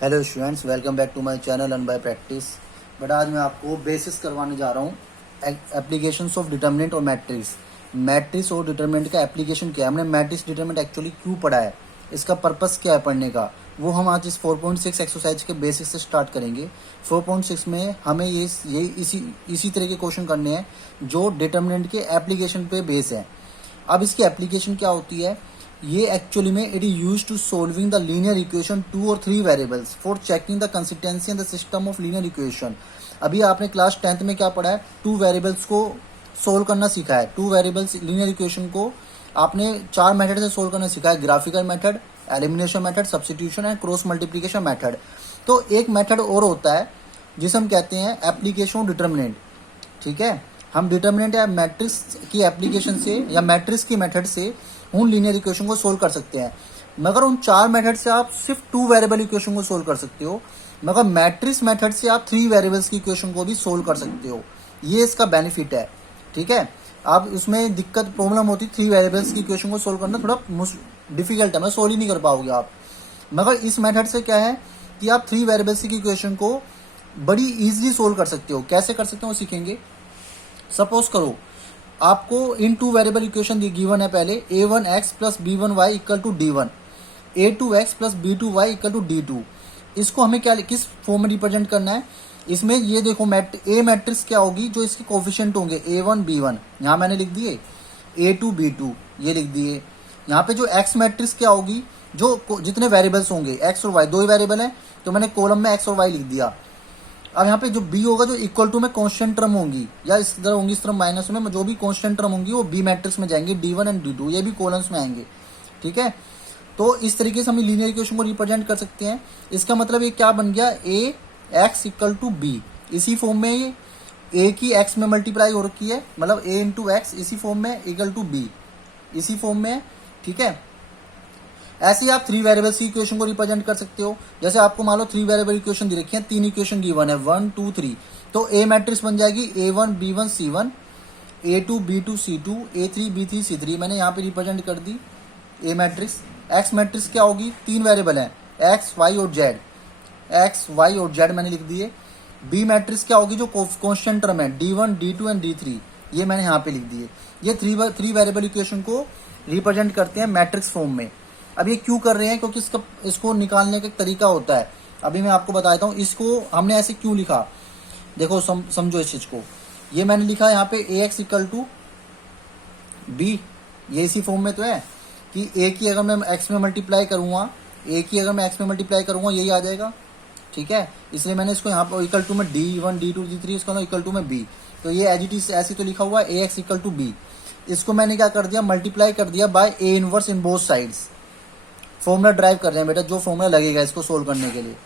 Hello students, welcome back to my channel on by practice. But आज मैं आपको basis करवाने जा रहा हूँ एप्लीकेशंस ऑफ डिटर्मिनेंट और मैट्रिक्स। मैट्रिक्स और डिटर्मिनेंट का एप्लीकेशन क्या है, हमने मैट्रिक्स डिटर्मिनेंट एक्चुअली क्यों पढ़ा है, इसका पर्पस क्या है पढ़ने का, वो हम आज इस 4.6 एक्सरसाइज के बेसिक से स्टार्ट करेंगे। 4.6 में हमें ये इसी तरह के क्वेश्चन करने हैं जो डिटर्मिनेंट के एप्लीकेशन पे बेस है। अब इसकी एप्लीकेशन क्या होती है, ये एक्चुअली में it is use to solving the linear equation 2 और 3 variables for checking the consistency in the system of linear equation. अभी आपने क्लास 10th में क्या पढ़ा है, 2 वेरिएबल्स को सोल्व करना सीखा है। 2 वेरिएबल्स लीनियर इक्वेशन को आपने 4 मेथड से सोल्व करना सीखा है, graphical method, elimination method, substitution and cross multiplication method. तो एक मेथड और होता है जिसे हम कहते हैं एप्लीकेशन डिटर्मिनेंट। ठीक है, हम डिटर्मिनेंट या मैट्रिक्स की एप्लीकेशन से या मैट्रिक्स की मेथड से उन लीनियर इक्वेशन को सोल्व कर सकते हैं। मगर उन 4 मेथड से आप सिर्फ 2 वेरिएबल इक्वेशन को सोल्व कर सकते हो, मगर मैट्रिक्स मेथड से आप 3 वेरिएबल्स की इक्वेशन को भी सोल्व कर सकते हो। ये इसका बेनिफिट है। ठीक है, आप उसमें दिक्कत प्रॉब्लम होती 3 वेरिएबल्स की इक्वेशन को सोल्व करना थोड़ा डिफिकल्ट है, मैं सोल्व ही नहीं कर पाओगे आप। मगर इस मेथड से क्या है कि आप 3 वेरिएबल्स की इक्वेशन को बड़ी इजीली सोल्व कर सकते हो। कैसे कर सकते हो सीखेंगे। सपोज करो आपको इन 2 वेरिएबल इक्वेशन गिवन है, पहले a1x plus b1y equal to d1, a2x plus b2y equal to d2। इसको हमें क्या किस फॉर्म में रिप्रेजेंट करना है, इसमें ये देखो ए मैट्रिक्स क्या होगी, जो इसके कोफिशिएंट होंगे a1 b1, यहाँ मैंने लिख दिए a2 b2 ये लिख दिए। यहाँ पे जो x मैट्रिक्स क्या होगी, जो जितने वेरिएबल्स होंगे x और y, 2 ही वेरिएबल है तो मैंने कॉलम में x और y लिख दिया। अब यहाँ पे जो b होगा, जो इक्वल टू में कांस्टेंट टर्म होंगी या इस तरह होंगी, इस तरह माइनस में, जो भी कांस्टेंट टर्म होंगी वो b मैट्रिक्स में जाएंगे, d1 एंड d2 ये भी कॉलम्स में आएंगे। ठीक है, तो इस तरीके से हम लीनियर इक्वेशन को रिप्रेजेंट कर सकते हैं। इसका मतलब ये क्या बन गया, a x equal to b। इसी फॉर्म में ये a की x में मल्टीप्लाई हो रखी है, मतलब a इंटू एक्स इसी फॉर्म में इक्वल टू b इसी फॉर्म में। ठीक है, ऐसे ही आप 3 वेरिएबल्स की इक्वेशन को रिप्रेजेंट कर सकते हो। जैसे आपको मान लो 3 वेरिएबल इक्वेशन दी रखी है, 3 इक्वेशन गिवन है 1 2 3, तो ए मैट्रिक्स बन जाएगी a1 b1 c1, a2 b2 c2, a3 b3 c3। मैंने यहाँ पे रिप्रेजेंट कर दी ए मैट्रिक्स। एक्स मैट्रिक्स क्या होगी, 3 वेरिएबल है एक्स वाई और जेड, एक्स वाई और जेड मैंने लिख दिए। बी मैट्रिक्स क्या होगी, जो कॉन्स्टेंट टर्म है d1 d2 एंड d3, ये मैंने यहाँ पे लिख दिए। ये 3 वेरिएबल इक्वेशन को रिप्रेजेंट करते हैं मैट्रिक्स फॉर्म में। अब ये क्यों कर रहे हैं, क्योंकि इसको निकालने का एक तरीका होता है, अभी मैं आपको बताता हूँ। इसको हमने ऐसे क्यों लिखा, देखो समझो इस चीज को। ये मैंने लिखा यहाँ पे ax इक्वल टू b, ये इसी फॉर्म में तो है कि a की अगर मैं x में मल्टीप्लाई करूंगा, a की अगर मैं x में मल्टीप्लाई करूंगा यही आ जाएगा। ठीक है, इसलिए मैंने इसको यहाँ पर इक्वल टू में d1 d2 d3 इसका इक्वल टू में b, तो ये एज इट इज ऐसे तो लिखा हुआ है ax इक्वल टू b। इसको मैंने क्या कर दिया, मल्टीप्लाई कर दिया by a inverse in both sides. Formula derive कर रहे हैं बेटा, जो फॉर्मूला लगेगा इसको सोल्व करने के लिए,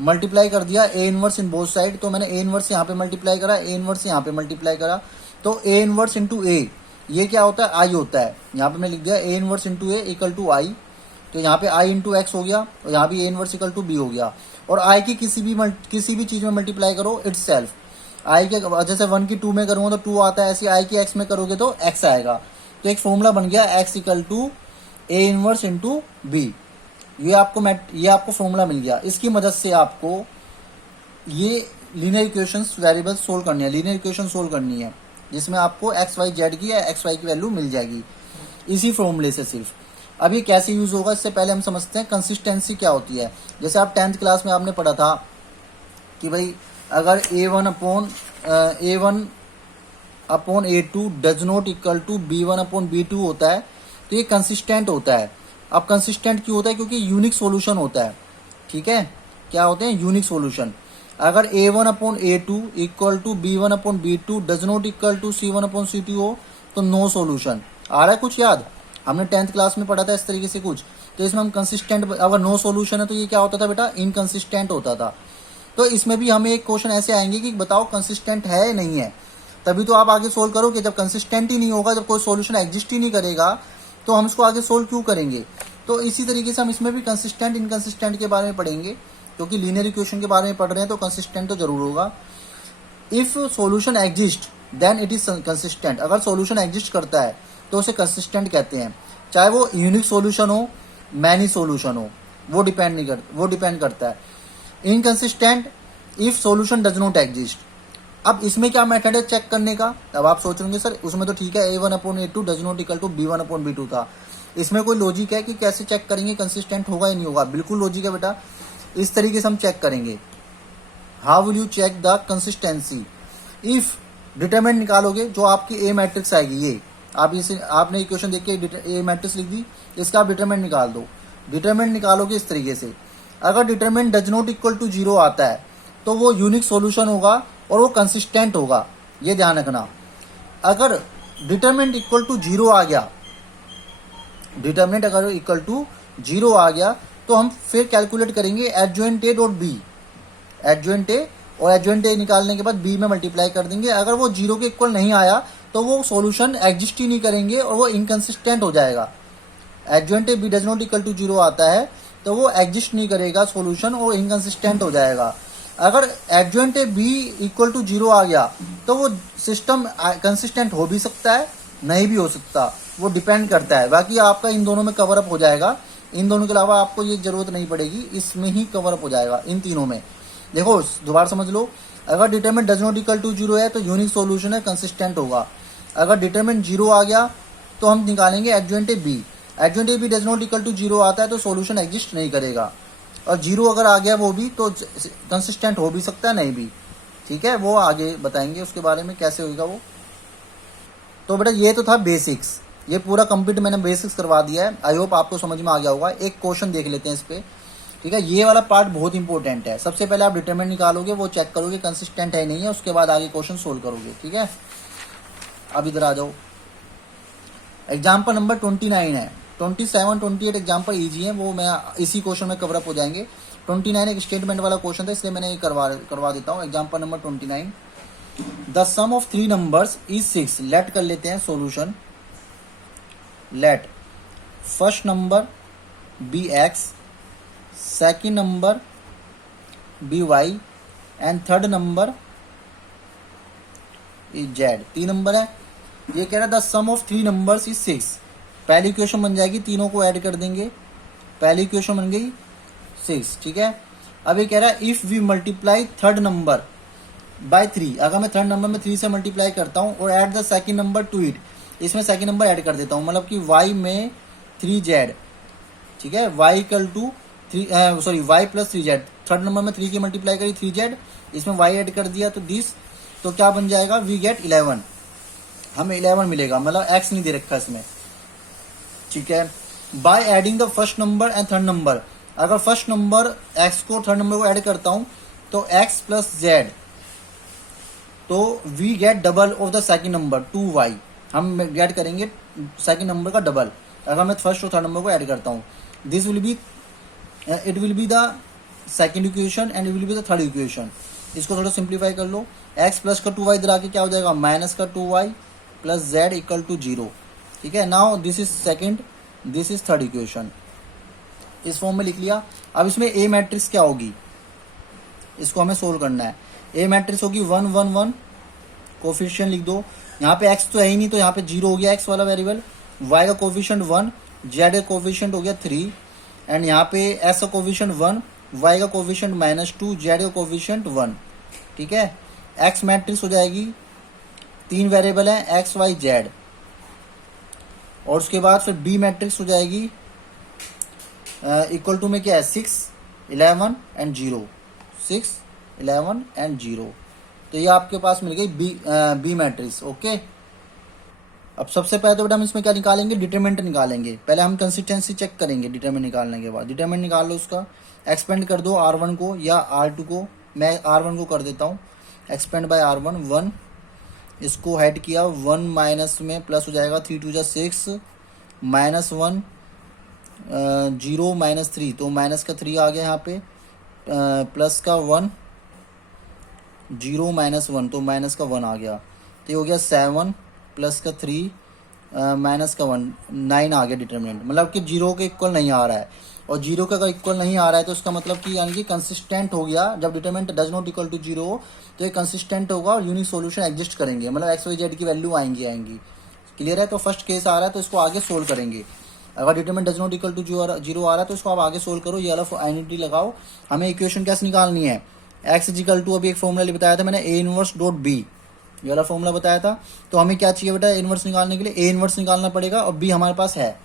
मल्टीप्लाई कर दिया A inverse in both side. तो मैंने ए इनवर्स यहाँ पे मल्टीप्लाई करा, ए इनवर्स यहाँ पे मल्टीप्लाई करा, तो ए इनवर्स इंटू ए ये क्या होता है, आई होता है। यहाँ पे मैं लिख दिया A inverse into A equal to I, तो यहाँ पे आई इंटू एक्स हो गया, और यहाँ भी A inverse equal to B हो गया। और आई की किसी भी चीज में मल्टीप्लाई करो इट्स सेल्फ, आई के जैसे 1 की 2 में करूंगा तो 2 आता है, ऐसे आई की एक्स में करोगे तो एक्स आएगा। तो एक फॉर्मूला बन गया X equal to A inverse into B. ये आपको फॉर्मूला मिल गया। इसकी मदद से आपको ये लीनियर इक्वेशंस वेरिएबल सोल्व करनी है, लीनियर इक्वेशन सोल्व करनी है, जिसमें आपको एक्स वाई जेड की या एक्स वाई की वैल्यू मिल जाएगी इसी फॉर्मूले से सिर्फ। अब ये कैसे यूज होगा, इससे पहले हम समझते हैं कंसिस्टेंसी क्या होती है। जैसे आप 10th क्लास में आपने पढ़ा था कि भाई अगर a1 upon a2 does not equal to b1 upon b2 होता है, तो ये कंसिस्टेंट होता है। अब कंसिस्टेंट क्यों होता है, क्योंकि यूनिक सॉल्यूशन होता है। ठीक है, क्या होते हैं, यूनिक सॉल्यूशन। अगर a1 upon a2 equal to b1 upon b2 does not equal to c1 upon c2 हो तो नो सॉल्यूशन। आ रहा है कुछ याद, हमने 10th क्लास में पढ़ा था इस तरीके से कुछ। तो इसमें हम कंसिस्टेंट, अगर नो सॉल्यूशन है तो ये क्या होता था बेटा, इनकंसिस्टेंट होता था। तो इसमें भी हमें एक क्वेश्चन ऐसे आएंगे कि बताओ कंसिस्टेंट है या नहीं है, तभी तो आप आगे सोल्व करोगे। जब कंसिस्टेंट ही नहीं होगा, जब कोई सॉल्यूशन एग्जिस्ट ही नहीं करेगा, तो हम इसको आगे सोल्व क्यों करेंगे। तो इसी तरीके से हम इसमें भी कंसिस्टेंट इनकंसिस्टेंट के बारे में पढ़ेंगे, क्योंकि लीनियर इक्वेशन के बारे में पढ़ रहे हैं तो कंसिस्टेंट तो जरूर होगा। If solution exist then it is consistent. अगर सॉल्यूशन एग्जिस्ट करता है तो उसे कंसिस्टेंट कहते हैं, चाहे वो यूनिक सॉल्यूशन हो मैनी सॉल्यूशन हो, वो डिपेंड करता है। Inconsistent if solution does not exist. अब इसमें क्या मेथड है चेक करने का? अब आप सोच रहे सर उसमें तो ठीक है a1/a2 does not equal to b1/b2 था, इसमें कोई लॉजिक है कि कैसे चेक करेंगे कंसिस्टेंट होगा या नहीं होगा? बिल्कुल लॉजिक है बेटा, इस तरीके से हम चेक करेंगे। How will you check the consistency? If determinant निकालोगे, जो आपकी ए मैट्रिक्स आएगी ये, आप इसे आपने इक्वेशन देख के ए मैट्रिक्स लिख दी, इसका आप डिटरमिनेंट निकाल दो। डिटरमिनेंट निकालोगे इस तरीके से, अगर determinant does not equal to 0 आता है तो वो यूनिक सॉल्यूशन होगा और वो कंसिस्टेंट होगा, ये ध्यान रखना। अगर डिटरमिनेंट इक्वल टू 0 आ गया, डिटरमिनेंट अगर इक्वल टू 0 आ गया तो हम फिर कैलकुलेट करेंगे adjoint A dot B, adjoint A, और एडजॉइंट ए निकालने के बाद बी में मल्टीप्लाई कर देंगे। अगर वो 0 के इक्वल नहीं आया तो वो सॉल्यूशन एग्जिस्ट ही नहीं करेंगे और वो इनकंसिस्टेंट हो जाएगा। Adjoint A B does not equal to 0 आता है तो वो एग्जिस्ट नहीं करेगा सॉल्यूशन और इनकंसिस्टेंट हो जाएगा। अगर adjoint A B equal to 0 आ गया तो वो सिस्टम कंसिस्टेंट हो भी सकता है, नहीं भी हो सकता, वो डिपेंड करता है। बाकी आपका इन दोनों में कवर अप हो जाएगा, इन दोनों के अलावा आपको ये जरूरत नहीं पड़ेगी, इसमें ही कवर अप हो जाएगा इन तीनों में। देखो दोबारा समझ लो, अगर determinant does not equal to 0 है तो यूनिक सॉल्यूशन है, कंसिस्टेंट होगा। अगर डिटरमिनेंट 0 आ गया तो हम निकालेंगे adjoint A B, adjoint A B does not equal to 0 आता है तो सॉल्यूशन एग्जिस्ट नहीं करेगा, और 0 अगर आ गया वो भी तो कंसिस्टेंट हो भी सकता है, नहीं भी। ठीक है, वो आगे बताएंगे उसके बारे में कैसे होगा वो। तो बेटा ये तो था बेसिक्स, ये पूरा कंप्लीट मैंने बेसिक्स करवा दिया है, आई होप आपको समझ में आ गया होगा। एक क्वेश्चन देख लेते हैं इस पे, ठीक है, ये वाला पार्ट बहुत इंपॉर्टेंट है। सबसे पहले आप डिटरमिनेंट निकालोगे, वो चेक करोगे कंसिस्टेंट है नहीं है, उसके बाद आगे क्वेश्चन सोल्व करोगे। ठीक है, अब इधर आ जाओ, एग्जाम्पल नंबर 29 है, 27, 28 एग्जाम्पल ईजी है, वो मैं इसी क्वेश्चन में कवर अप हो जाएंगे। 29 एक स्टेटमेंट वाला क्वेश्चन था, इसलिए मैंने ये करवा देता हूँ। Example number 29, the sum of 3 numbers is 6। Let कर लेते हैं solution. Let first number be X, second number be Y and third number is Z. 3 number है, ये कह रहा है the sum of 3 numbers is 6। पहली इक्वेशन बन जाएगी, तीनों को ऐड कर देंगे, पहली इक्वेशन बन गई 6। ठीक है, अब ये कह रहा है if we multiply third number by 3, अगर मैं थर्ड नंबर में 3 से मल्टीप्लाई करता हूँ और add the second number two it, इसमें सेकंड नंबर ऐड कर देता हूँ, मतलब कि y में 3z। ठीक है, y equal to 3, sorry y plus 3z, third number में 3 की मल्टीप्लाई करी 3z, इसमें y ऐड कर दिया तो दिस, तो क्या बन जाएगा, वी गेट 11, हमें 11 मिलेगा, मतलब x नहीं दे रखा इसमें। ठीक है, by adding the first number and third number, अगर फर्स्ट नंबर x को थर्ड नंबर को ऐड करता हूं तो x प्लस z, तो we get double of the second number 2y, हम गेट करेंगे सेकंड नंबर का डबल अगर मैं फर्स्ट और थर्ड नंबर को ऐड करता हूं। This will be, it will be the second equation and it will be the third equation. इसको थोड़ा सिंप्लीफाई कर लो, x प्लस का 2y इधर आके क्या हो जाएगा, माइनस का 2y plus z equal to 0। ठीक है, now this is second, this is third equation, इस फॉर्म में लिख लिया। अब इसमें ए मैट्रिक्स क्या होगी, इसको हमें सोल्व करना है। ए मैट्रिक्स होगी 1 1 1, कोफिशिएंट लिख दो, यहाँ पे x तो है ही नहीं तो यहाँ पे 0 हो गया x वाला वेरिएबल, y का कोफिशिएंट 1, z का कोफिशिएंट हो गया 3, एंड यहाँ पे s का कोफिशिएंट 1, y का कोफिशिएंट -2, z का कोफिशिएंट 1। ठीक है, x मैट्रिक्स हो जाएगी, 3 वेरिएबल है x y z, और उसके बाद फिर बी मैट्रिक्स हो जाएगी इक्वल टू में क्या है 6 11 एंड 0, 6 11 एंड 0। तो ये आपके पास मिल गई बी मैट्रिक्स। ओके, अब सबसे पहले तो बेटा हम इसमें क्या निकालेंगे, डिटरमिनेंट निकालेंगे। पहले हम कंसिस्टेंसी चेक करेंगे डिटरमिनेंट निकालने के बाद। डिटरमिनेंट निकाल लो, उसका एक्सपेंड कर दो R1 को या R2 को, मैं R1 को कर देता हूँ, एक्सपेंड बाय R1 1, इसको हेड किया 1 माइनस में प्लस हो जाएगा 3 2 6 माइनस 1 0 माइनस 3, तो माइनस का 3 आ गया यहाँ पे, प्लस का 1 0 माइनस 1, तो माइनस का 1 आ गया, तो ये हो गया 7 प्लस का 3 माइनस का 1, 9 आ गया डिटरमिनेंट, मतलब कि 0 के इक्वल नहीं आ रहा है। और 0 का अगर इक्वल नहीं आ रहा है तो इसका मतलब कि यानी कि कंसिस्टेंट हो गया। जब determinant does not equal to 0 हो तो ये कंसिस्टेंट होगा और यूनिक सॉल्यूशन एग्जिस्ट करेंगे, मतलब एक्स वाई जेड की वैल्यू आएंगी। क्लियर है, तो फर्स्ट केस आ रहा है तो इसको आगे सोल्व करेंगे। अगर determinant does not equal to zero आ रहा है तो इसको आप आगे सोल्व करो, ये वाला आइडेंटिटी लगाओ। हमें इक्वेशन कैसे निकालनी है, एक्स इज इक्वल टू, अभी एक फॉर्मूला बताया था मैंने, ए इनवर्स डॉट बी, ये वाला फॉर्मूला बताया था। तो हमें क्या चाहिए बेटा, इनवर्स निकालने के लिए ए इनवर्स निकालना पड़ेगा, और बी हमारे पास है,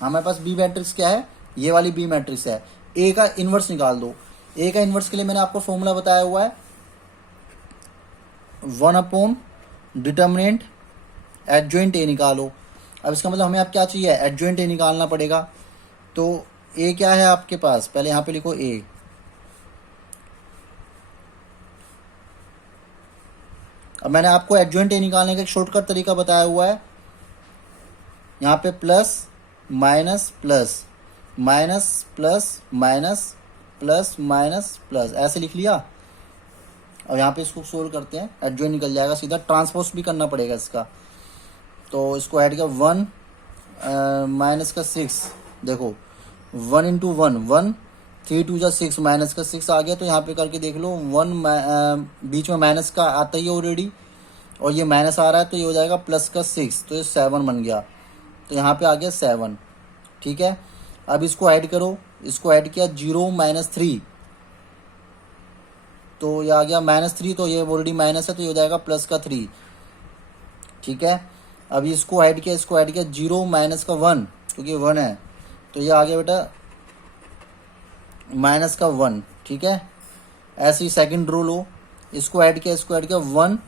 हमारे पास बी मैट्रिक्स क्या है, ये वाली बी मैट्रिक्स है। ए का इनवर्स निकाल दो। ए का इनवर्स के लिए मैंने आपको फॉर्मूला बताया हुआ है 1 अपॉन डिटरमिनेंट एडजॉइंट ए निकालो। अब इसका मतलब हमें अब क्या चाहिए, एडजॉइंट ए निकालना पड़ेगा। तो ए क्या है आपके पास, पहले यहां पे लिखो ए, अब मैंने आपको एडजॉइंट ए निकालने का एक शॉर्टकट तरीका बताया हुआ है, यहाँ पे plus minus plus minus plus minus plus minus plus ऐसे लिख लिया। और यहाँ पे इसको सोल्व करते हैं, एडजॉइंट निकल जाएगा सीधा, ट्रांसपोज भी करना पड़ेगा इसका। तो इसको ऐड किया 1 माइनस का 6, देखो 1 इंटू 1 1, 3 2 जा 6, माइनस का 6 आ गया। तो यहाँ पे करके देख लो 1 बीच में माइनस का आता ही ऑलरेडी, और ये माइनस आ रहा है तो ये हो जाएगा प्लस का 6, तो ये 7 बन गया। तो यहाँ पे आ गया 7, ठीक है। अब इसको ऐड करो, इसको ऐड किया 0 माइनस 3, तो ये आ गया -3, तो ये ऑलरेडी माइनस है तो ये हो जाएगा प्लस का 3, ठीक है। अब इसको ऐड किया, इसको ऐड किया 0 माइनस का 1, क्योंकि 1 है तो ये आ गया बेटा माइनस का 1, ठीक है। ऐसे ही सेकंड रो लो, इसको ऐड किया, इसको ऐड किया 1,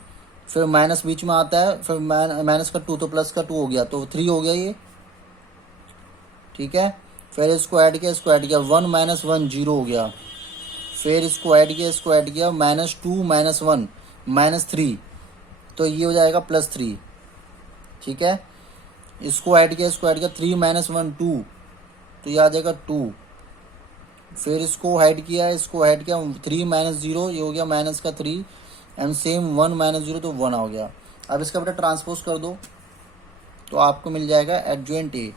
फिर माइनस बीच में आता है, फिर माइनस का 2, तो प्लस का 2 हो गया, तो 3 हो गया ये, ठीक है। फिर इसको ऐड किया, इसको ऐड किया 1 माइनस 1 0 हो गया। फिर इसको ऐड किया, इसको ऐड किया -2 माइनस 1 -3, तो ये हो जाएगा +3, ठीक है। इसको ऐड किया, इसको ऐड किया 3 माइनस 1 2, तो ये आ जाएगा 2। फिर इसको ऐड किया, इसको ऐड किया 3 माइनस 0, ये हो गया माइनस का 3, एंड सेम 1 माइनस 0, तो 1 हो गया। अब इसका बेटा ट्रांसपोज कर दो तो आपको मिल जाएगा एडजॉइंट ए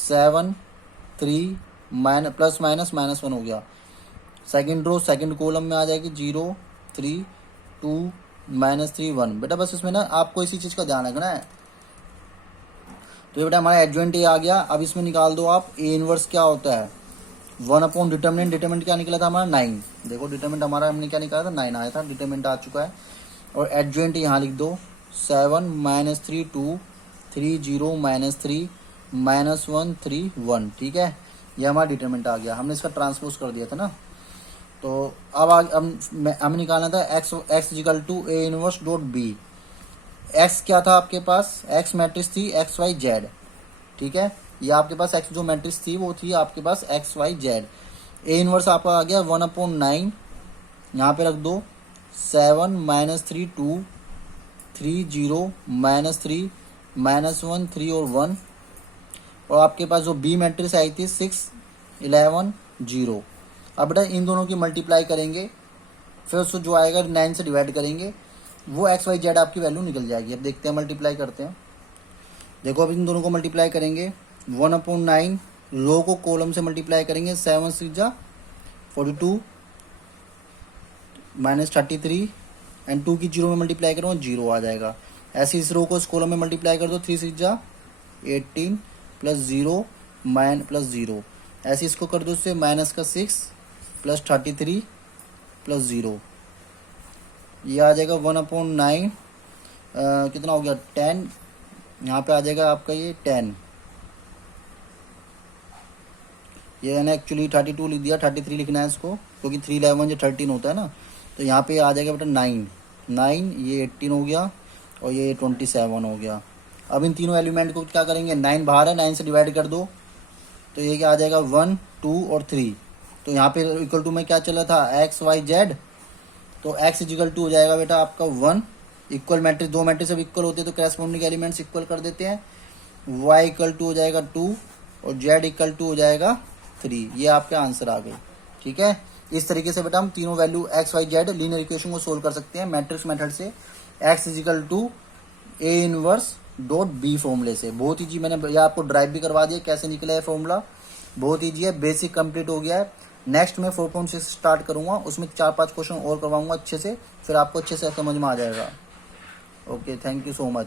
7 3 प्लस माइनस -1 हो गया। सेकंड रो सेकंड कॉलम में आ जाएगी 0 3 2 -3 1। बेटा बस इसमें ना आपको इसी चीज़ का ध्यान रखना है। तो ये बेटा हमारा एडजॉइंट ए आ गया। अब इसमें निकाल दो आप ए इनवर्स क्या होता है, 1 अपॉन डिटरमिनेंट, डिटरमिनेंट क्या निकला था हमारा 9, देखो डिटरमिनेंट हमारा हमने क्या निकाला था 9 आया था, डिटरमिनेंट आ चुका है। और एडजॉइंट यहाँ लिख दो 7 -3 2 3 0 -3 -1 3 1, ठीक है। ये हमारा डिटरमिनेंट आ गया, हमने इसका ट्रांसपोज कर दिया था ना। तो अब हमें निकालना था x equal to A inverse dot B. X क्या था आपके पास, एक्स मैट्रिक्स थी एक्स वाई जेड, ठीक है। ये आपके पास एक्स जो मैट्रिक्स थी वो थी आपके पास x Y z. A inverse आपका आ गया 1/9, यहाँ पे रख दो 7 -3 2 3 0 -3 -1 3 और 1। और आपके पास जो बी मैट्रिक्स आई थी 6 11 0। अब बेटा इन दोनों की मल्टीप्लाई करेंगे, फिर उसको जो आएगा 9 से डिवाइड करेंगे, वो एक्स वाई जेड आपकी वैल्यू निकल जाएगी। अब देखते हैं मल्टीप्लाई करते हैं। देखो अब इन दोनों को मल्टीप्लाई करेंगे 1/9, रो को कॉलम से मल्टीप्लाई करेंगे, 7 6 जा 42 -33, एंड 2 की 0 में मल्टीप्लाई करो 0 आ जाएगा। ऐसे इस रो को इस कॉलम में मल्टीप्लाई कर दो, 3 6 जा 18 +0 -0। ऐसे इसको कर दो उससे माइनस का 6 +33 +0, ये आ जाएगा 1/9, कितना हो गया 10, यहाँ पे आ जाएगा आपका ये 10, ये मैंने एक्चुअली 32 लिख दिया, 33 लिखना है इसको, क्योंकि 3 11 जो 13 होता है ना। तो यहाँ पे आ जाएगा बेटा 9, ये 18 हो गया और ये 27 हो गया। अब इन तीनों एलिमेंट को क्या करेंगे, 9 बाहर है, 9 से डिवाइड कर दो, तो ये क्या आ जाएगा 1 2 और 3। तो यहाँ पे इक्वल टू में क्या चला था एक्स वाई जेड, तो x इक्वल टू हो जाएगा बेटा आपका 1। इक्वल मैट्रिक्स, दो मैट्रिक्स अब इक्वल होते हैं तो करस्पॉन्डिंग एलिमेंट्स इक्वल कर देते हैं। y इक्वल टू हो जाएगा 2 और z इक्वल टू हो जाएगा 3। ये आपका आंसर आ गई, ठीक है। इस तरीके से बेटा हम तीनों value x y z linear equation को सोल्व कर सकते हैं मैट्रिक्स मेथड से, x equal to A inverse dot B फॉर्मूले से। बहुत ईजी, मैंने ये आपको ड्राइव भी करवा दिया कैसे निकला है फॉर्मूला, बहुत ईजी है, बेसिक कंप्लीट हो गया है। नेक्स्ट में 4.6 स्टार्ट करूंगा, उसमें 4-5 क्वेश्चन और करवाऊंगा अच्छे से, फिर आपको अच्छे से समझ में आ जाएगा। Okay, thank you so much.